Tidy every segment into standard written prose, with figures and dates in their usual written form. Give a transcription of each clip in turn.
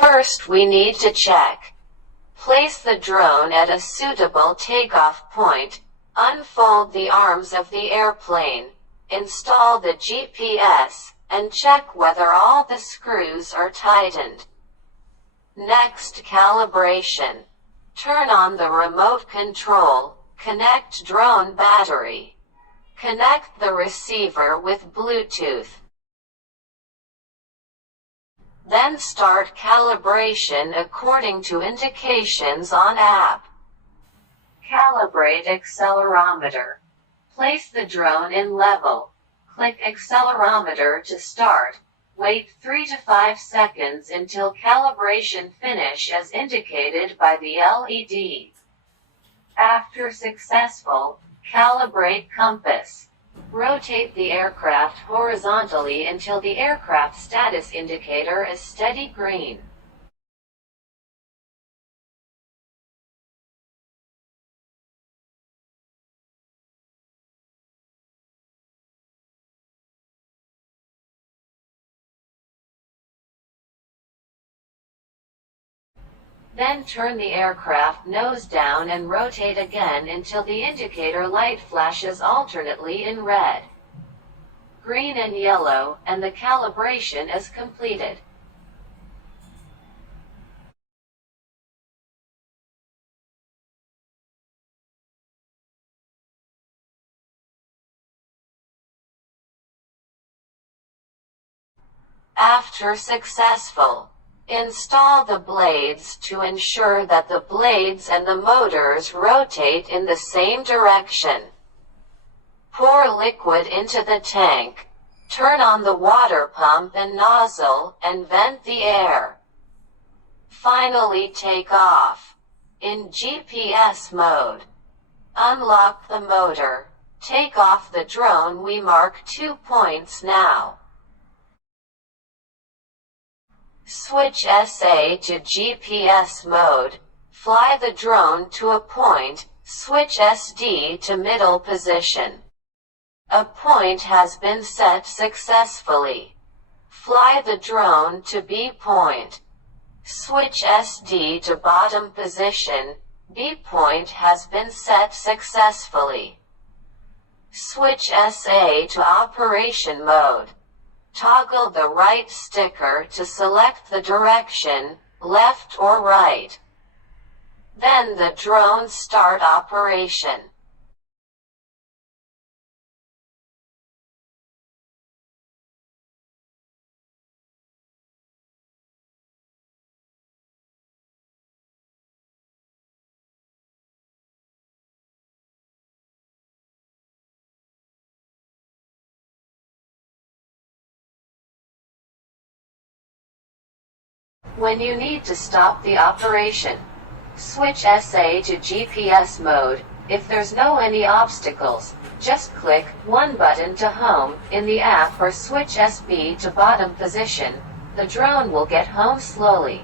First we need to check. Place the drone at a suitable takeoff point, unfold the arms of the airplane, install the GPS, and check whether all the screws are tightened. Next, calibration. Turn on the remote control, connect drone battery. Connect the receiver with Bluetooth. Then start calibration according to indications on app. Calibrate accelerometer. Place the drone in level. Click accelerometer to start. Wait 3 to 5 seconds until calibration finish as indicated by the LED. After successful, calibrate compass. Rotate the aircraft horizontally until the aircraft status indicator is steady green. Then turn the aircraft nose down and rotate again until the indicator light flashes alternately in red, green and yellow, and the calibration is completed. After successful, install the blades to ensure that the blades and the motors rotate in the same direction. Pour liquid into the tank. Turn on the water pump and nozzle, and vent the air. Finally take off. In GPS mode, unlock the motor. Take off the drone. We mark 2 points now. Switch SA to GPS mode. Fly the drone to a point. Switch SD to middle position. A point has been set successfully. Fly the drone to B point. Switch SD to bottom position. B point has been set successfully. Switch SA to operation mode. Toggle the right sticker to select the direction, left or right. Then the drone start operation. When you need to stop the operation, switch SA to GPS mode. If there's no any obstacles, just click one button to home in the app or switch SB to bottom position. The drone will get home slowly.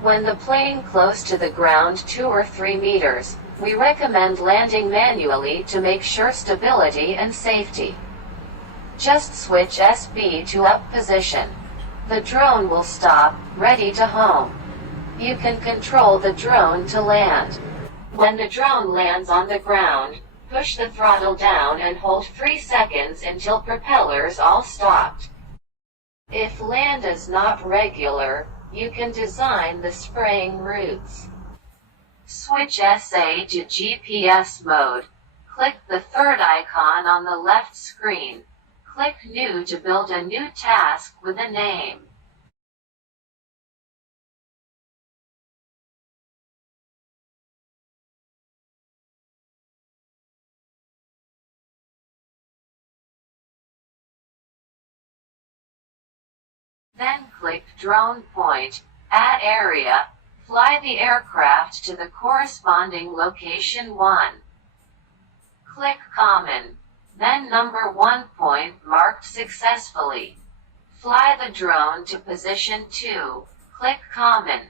When the plane close to the ground 2 or 3 meters, we recommend landing manually to make sure stability and safety. Just switch SB to up position. The drone will stop, ready to home. You can control the drone to land. When the drone lands on the ground, push the throttle down and hold 3 seconds until propellers all stopped. If land is not regular, you can design the spraying routes. Switch SA to GPS mode. Click the third icon on the left screen. Click New to build a new task with a name. Then click Drone Point, Add Area, fly the aircraft to the corresponding location 1. Click Common. Then number 1 point marked successfully. Fly the drone to position 2, click Common.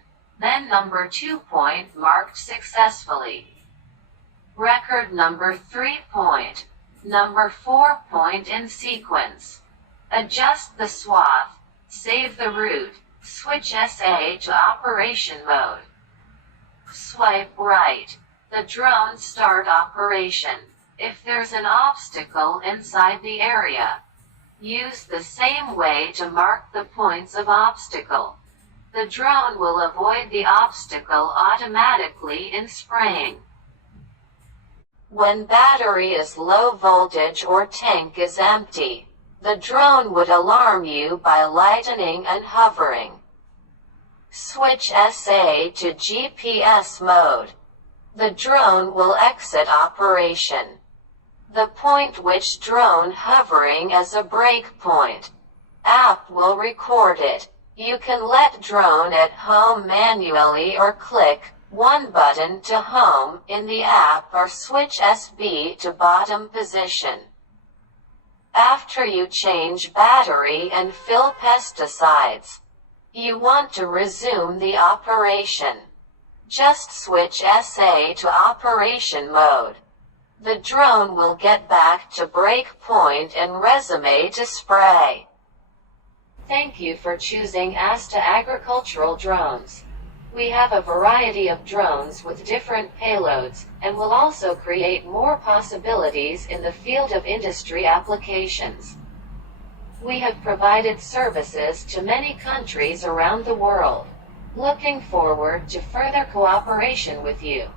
Then number 2 point marked successfully. Record number 3 point. Number 4 point in sequence. Adjust the swath. Save the route. Switch SA to operation mode. Swipe right. The drone start operation. If there's an obstacle inside the area, use the same way to mark the points of obstacle. The drone will avoid the obstacle automatically in spraying. When battery is low voltage or tank is empty, the drone would alarm you by lightening and hovering. Switch SA to GPS mode. The drone will exit operation. The point which drone hovering as a breakpoint. App will record it. You can let drone at home manually or click one button to home in the app or switch SB to bottom position. After you change battery and fill pesticides, you want to resume the operation. Just switch SA to operation mode. The drone will get back to breakpoint and resume to spray. Thank you for choosing ASTA Agricultural Drones. We have a variety of drones with different payloads, and will also create more possibilities in the field of industry applications. We have provided services to many countries around the world. Looking forward to further cooperation with you.